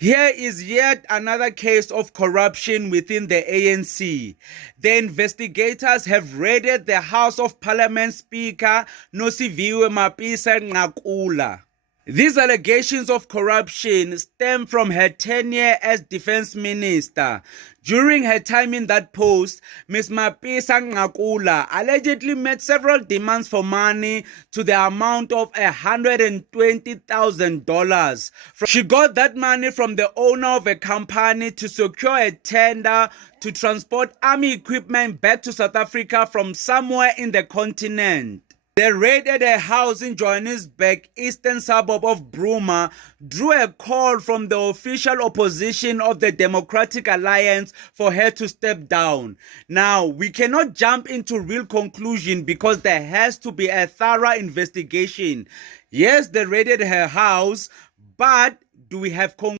Here is yet another case of corruption within the ANC. The investigators have raided the House of Parliament Speaker Nosiviwe Mapisa Nqakula. These allegations of corruption stem from her tenure as defense minister. During her time in that post, Ms. Mapisa Nqakula allegedly made several demands for money to the amount of $120,000. She got that money from the owner of a company to secure a tender to transport army equipment back to South Africa from somewhere in the continent. They raided a house in Johannesburg, eastern suburb of Bruma, drew a call from the official opposition of the Democratic Alliance for her to step down. Now, we cannot jump into real conclusion because there has to be a thorough investigation. Yes, they raided her house, but do we have conclusion?